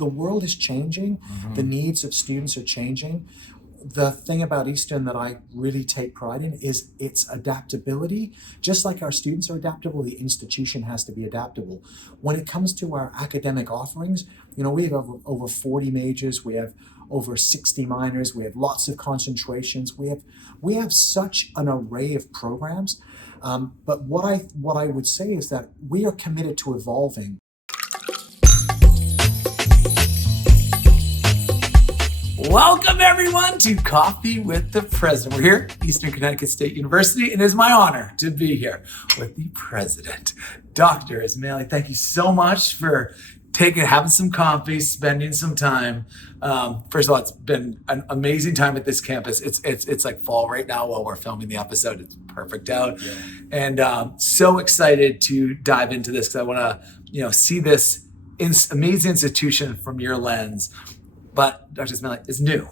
the world is changing. The needs of students are changing. The thing about Eastern that I really take pride in is its adaptability. Just like our students are adaptable, the institution has to be adaptable. When it comes to our academic offerings, we have over 40 majors, we have over 60 minors, we have lots of concentrations, we have such an array of programs. But what I would say is that we are committed to evolving. Welcome everyone to Coffee with the President. We're here at Eastern Connecticut State University, and it is my honor to be here with the President, Dr. Ismaili. Thank you so much for having some coffee, spending some time. First of all, it's been an amazing time at this campus. It's like fall right now while we're filming the episode. It's perfect out, and so excited to dive into this because I want to see this amazing institution from your lens. But Dr. Ismaili is new.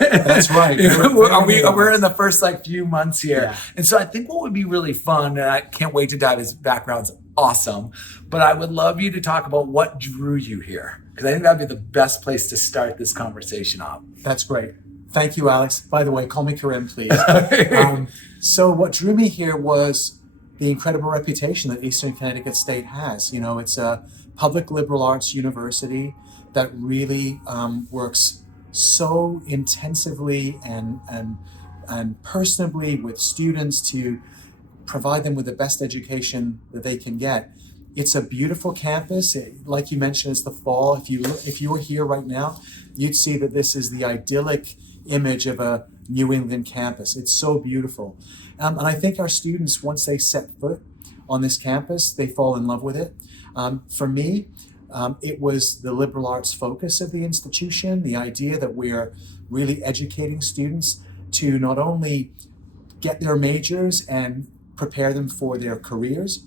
That's right. We're in the first few months here. And so I think what would be really fun, and I can't wait to dive, his background's awesome, but I would love you to talk about what drew you here, because I think that'd be the best place to start this conversation off. That's great. Thank you, Alex. By the way, call me Karim, please. So what drew me here was the incredible reputation that Eastern Connecticut State has. It's a public liberal arts university that really works so intensively and personably with students to provide them with the best education that they can get. It's a beautiful campus. Like you mentioned, it's the fall. If you were here right now, you'd see that this is the idyllic image of a New England campus. It's so beautiful. And I think our students, once they set foot on this campus, they fall in love with it. For me, it was the liberal arts focus of the institution, the idea that we're really educating students to not only get their majors and prepare them for their careers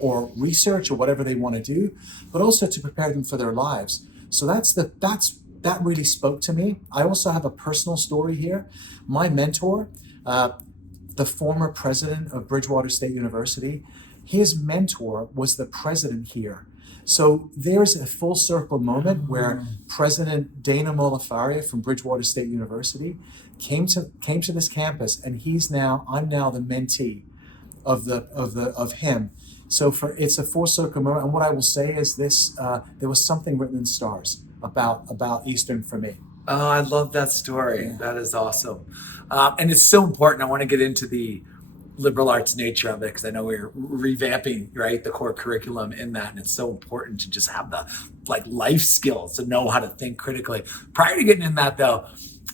or research or whatever they want to do, but also to prepare them for their lives. So that really spoke to me. I also have a personal story here. My mentor, the former president of Bridgewater State University, his mentor was the president here. So there's a full circle moment where President Dana Molifaria from Bridgewater State University came to this campus, and I'm now the mentee of him. So it's a full circle moment. And what I will say is this: there was something written in stars about Eastern for me. Oh, I love that story. Yeah. That is awesome, and it's so important. I want to get into the liberal arts nature of it, because I know we're revamping the core curriculum in that, and it's so important to just have the life skills to know how to think critically. Prior to getting in that though,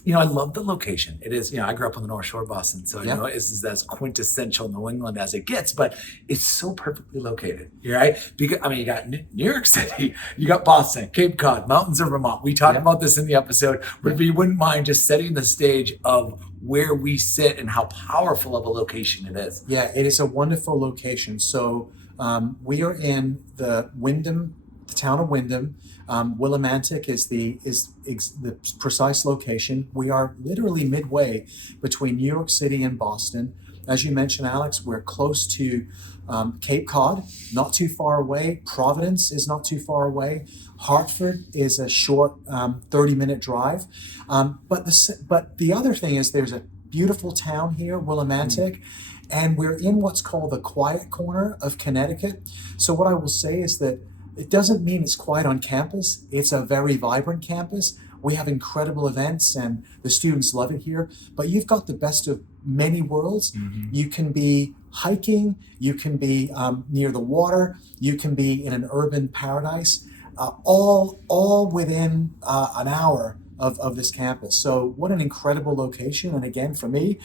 I love the location. It is, I grew up on the North Shore of Boston, so it's as quintessential New England as it gets, but it's so perfectly located, right? Because you got New York City, you got Boston, Cape Cod, mountains of Vermont. We talked about this in the episode, but if you wouldn't mind just setting the stage of where we sit and how powerful of a location it is. Yeah, it is a wonderful location. So we are in the town of Wyndham. Willimantic is the precise location. We are literally midway between New York City and Boston. As you mentioned, Alex, we're close to Cape Cod, not too far away. Providence is not too far away. Hartford is a short 30-minute drive. But the other thing is there's a beautiful town here, Willimantic, and we're in what's called the quiet corner of Connecticut. So what I will say is that it doesn't mean it's quiet on campus. It's a very vibrant campus. We have incredible events and the students love it here, but you've got the best of many worlds. Mm-hmm. You can be hiking, you can be near the water, you can be in an urban paradise, all within an hour of this campus. So what an incredible location. And again, for me,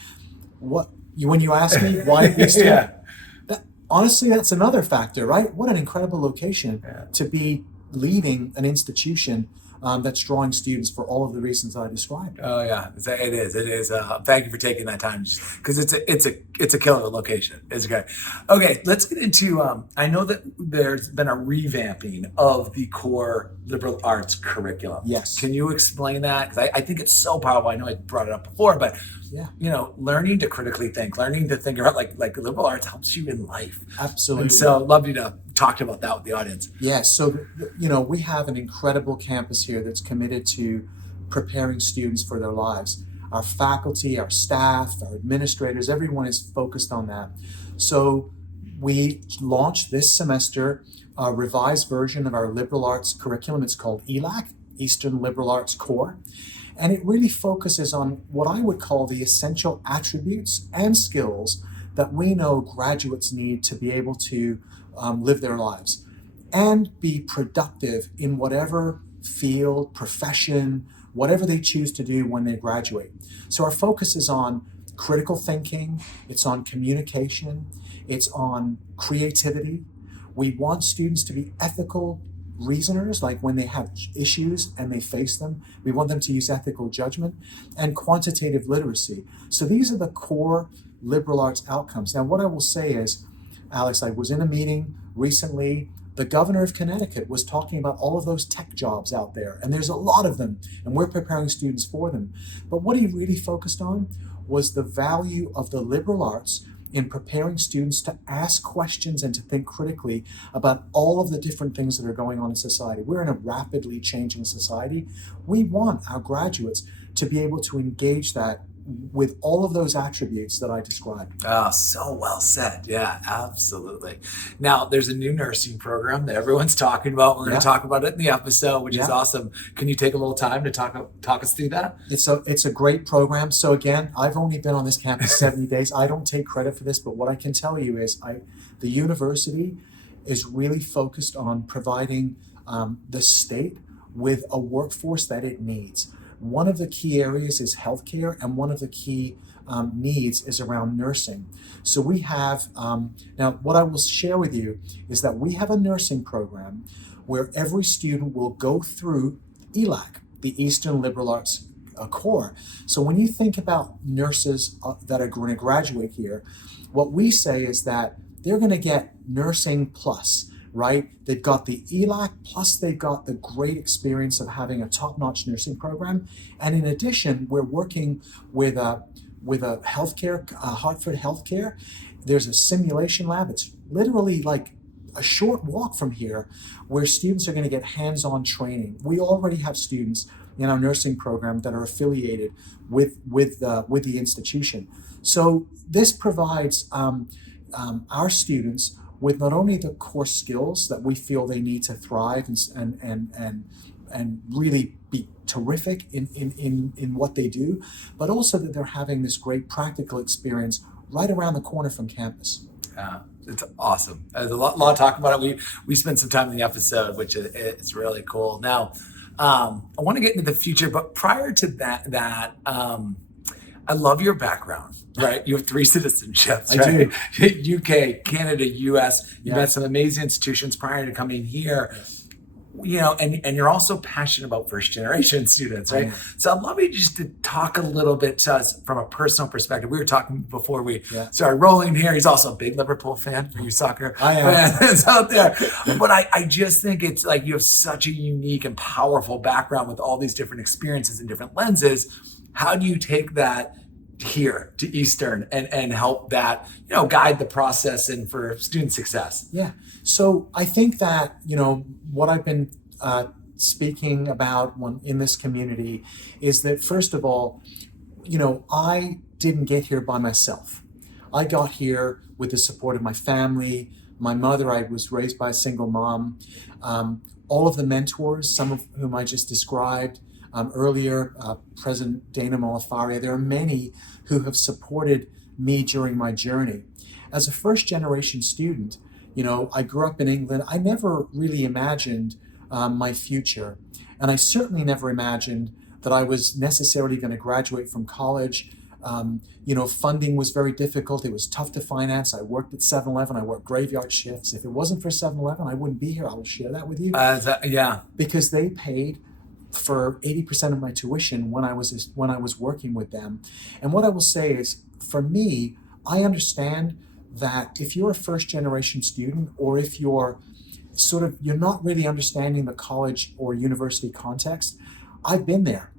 when you ask me why Eastern, honestly, that's another factor, right? What an incredible location to be leading an institution that's drawing students for all of the reasons I described. Oh yeah, it is. Thank you for taking that time, because it's a killer location. It's great. Okay, let's get into. I know that there's been a revamping of the core liberal arts curriculum. Yes. Can you explain that? Because I think it's so powerful. I know I brought it up before, but learning to critically think, learning to think about like liberal arts helps you in life. Absolutely. And so I'd love you to talk about that with the audience. Yeah, so we have an incredible campus here that's committed to preparing students for their lives. Our faculty, our staff, our administrators, everyone is focused on that. So we launched this semester a revised version of our liberal arts curriculum. It's called ELAC, Eastern Liberal Arts Core. And it really focuses on what I would call the essential attributes and skills that we know graduates need to be able to live their lives and be productive in whatever field, profession, whatever they choose to do when they graduate. So our focus is on critical thinking, it's on communication, it's on creativity. We want students to be ethical reasoners, like when they have issues and they face them, we want them to use ethical judgment, and quantitative literacy. So these are the core liberal arts outcomes. Now, what I will say is, Alex, I was in a meeting recently. The governor of Connecticut was talking about all of those tech jobs out there, and there's a lot of them, and we're preparing students for them. But what he really focused on was the value of the liberal arts in preparing students to ask questions and to think critically about all of the different things that are going on in society. We're in a rapidly changing society. We want our graduates to be able to engage that with all of those attributes that I described. Oh, so well said. Yeah, absolutely. Now, there's a new nursing program that everyone's talking about. We're going to talk about it in the episode, which is awesome. Can you take a little time to talk us through that? It's a great program. So again, I've only been on this campus 70 days. I don't take credit for this, but what I can tell you is the university is really focused on providing the state with a workforce that it needs. One of the key areas is healthcare, and one of the key needs is around nursing. So we have, now what I will share with you is that we have a nursing program where every student will go through ELAC, the Eastern Liberal Arts Core. So when you think about nurses that are going to graduate here, what we say is that they're going to get nursing plus. Right? They've got the ELAC, plus they've got the great experience of having a top-notch nursing program. And in addition, we're working with a healthcare, Hartford Healthcare. There's a simulation lab. It's literally like a short walk from here where students are going to get hands-on training. We already have students in our nursing program that are affiliated with the institution. So this provides our students with not only the core skills that we feel they need to thrive and really be terrific in what they do, but also that they're having this great practical experience right around the corner from campus. It's awesome. There's a lot to talk about it. We spent some time in the episode, which is really cool. Now, I want to get into the future, but prior to that, I love your background, right? You have 3 citizenships, right? I do. UK, Canada, US. You've had some amazing institutions prior to coming here, and you're also passionate about first generation students, right? So I'd love you just to talk a little bit to us from a personal perspective. We were talking before we started rolling here. He's also a big Liverpool fan for you soccer fans out there. But I just think it's like you have such a unique and powerful background with all these different experiences and different lenses. How do you take that here to Eastern and help that, guide the process and for student success? Yeah. So I think that, what I've been speaking about in this community is that, first of all, I didn't get here by myself. I got here with the support of my family, my mother. I was raised by a single mom. All of the mentors, some of whom I just described, earlier, President Dana Malafaria, there are many who have supported me during my journey. As a first generation student, I grew up in England. I never really imagined my future. And I certainly never imagined that I was necessarily going to graduate from college. Funding was very difficult. It was tough to finance. I worked at 7-Eleven. I worked graveyard shifts. If it wasn't for 7-Eleven, I wouldn't be here. I will share that with you. Because they paid for 80% of my tuition when I was working with them. And what I will say is, for me, I understand that if you're a first generation student, or if you're not really understanding the college or university context, I've been there.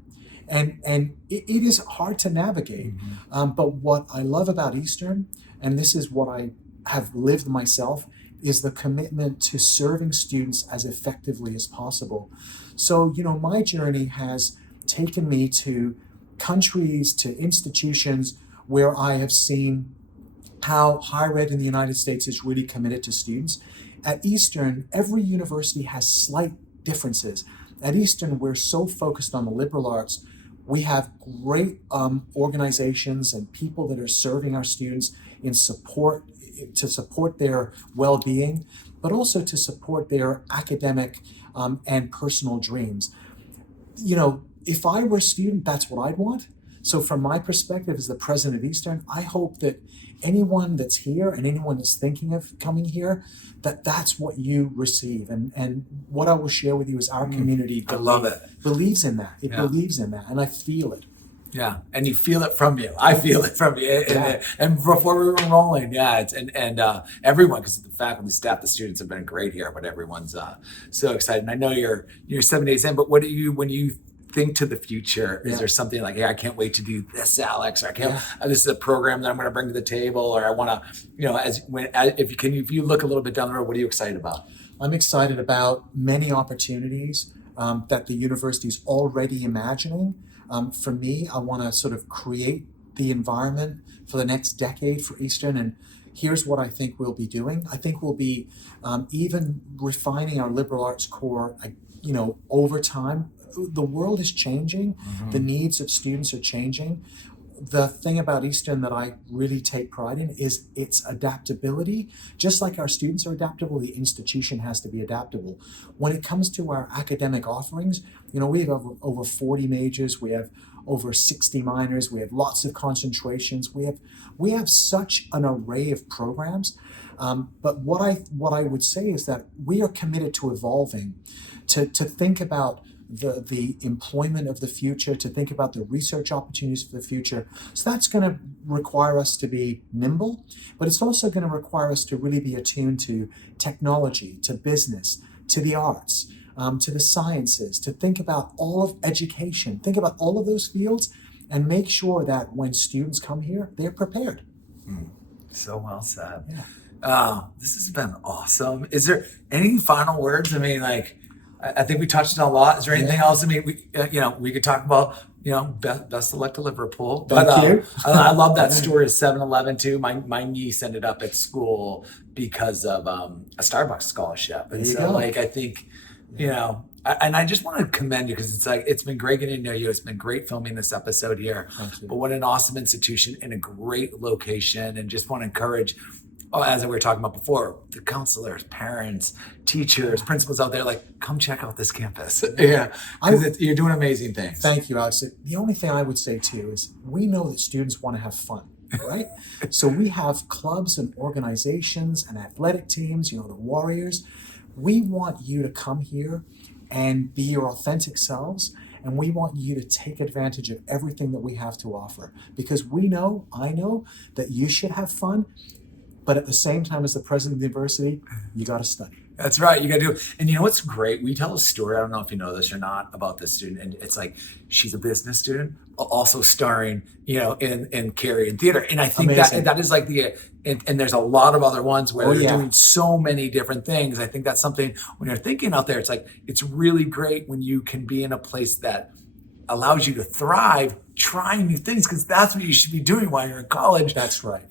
And it is hard to navigate. But what I love about Eastern, and this is what I have lived myself, is the commitment to serving students as effectively as possible. So, my journey has taken me to countries, to institutions where I have seen how higher ed in the United States is really committed to students. At Eastern, every university has slight differences. At Eastern, we're so focused on the liberal arts. We have great organizations and people that are serving our students to support their well-being, but also to support their academic and personal dreams. If I were a student, that's what I'd want. So from my perspective as the president of Eastern, I hope that anyone that's here and anyone that's thinking of coming here, that's what you receive. And what I will share with you is our community believes in that. It believes in that, and I feel it. Yeah, and you feel it from you. I feel it from you. And before we were rolling, everyone, because the faculty, staff, the students have been great here, but everyone's so excited. And I know you're 7 days in, but when you think to the future, is there something like, hey, I can't wait to do this, Alex, or this is a program that I'm going to bring to the table, or I want to, if you look a little bit down the road, what are you excited about? I'm excited about many opportunities that the university is already imagining. For me, I want to sort of create the environment for the next decade for Eastern, and here's what I think we'll be doing. I think we'll be even refining our liberal arts core, over time. The world is changing. Mm-hmm. The needs of students are changing. The thing about Eastern that I really take pride in is its adaptability. Just like our students are adaptable, the institution has to be adaptable. When it comes to our academic offerings, we have over 40 majors. We have over 60 minors. We have lots of concentrations. We have such an array of programs. But what I would say is that we are committed to evolving, to think about the employment of the future, to think about the research opportunities for the future. So that's going to require us to be nimble, but it's also going to require us to really be attuned to technology, to business, to the arts, to the sciences, to think about all of education, think about all of those fields, and make sure that when students come here, they're prepared. So well said. Yeah. This has been awesome. Is there any final words? I think we touched on a lot. Is there anything else? We could talk about, best of luck to Liverpool. Thank you. I love that story of 7-Eleven too. My niece ended up at school because of a Starbucks scholarship. And so I think, and I just want to commend you because it's been great getting to know you. It's been great filming this episode here. But what an awesome institution in a great location, and just want to encourage, as we were talking about before, the counselors, parents, teachers, principals out there, come check out this campus. Because you're doing amazing things. Thank you, Alex. The only thing I would say too is we know that students want to have fun, right? So we have clubs and organizations and athletic teams, the Warriors. We want you to come here and be your authentic selves. And we want you to take advantage of everything that we have to offer. Because I know that you should have fun. But at the same time, as the president of the university, you got to study. That's right. You got to do it. And what's great? We tell a story. I don't know if you know this or not about this student. And it's she's a business student, also starring, in Carrie in theater. And I think that is and there's a lot of other ones where they're doing so many different things. I think that's something when you're thinking out there, it's really great when you can be in a place that allows you to thrive, trying new things, because that's what you should be doing while you're in college. That's right.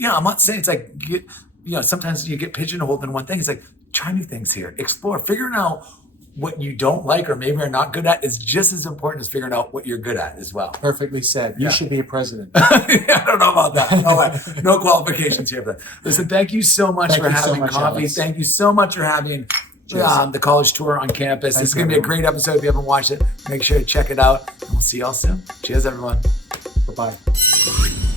I'm not saying it's sometimes you get pigeonholed in one thing. It's try new things here, explore, figuring out what you don't like or maybe are not good at is just as important as figuring out what you're good at as well. Perfectly said. You should be a president. I don't know about that. No way. No qualifications here for that. Listen, thank you so much for having coffee. Alex. Thank you so much for having the college tour on campus. This is going to be a great episode. If you haven't watched it, make sure to check it out. And we'll see y'all soon. Cheers, everyone. Bye-bye.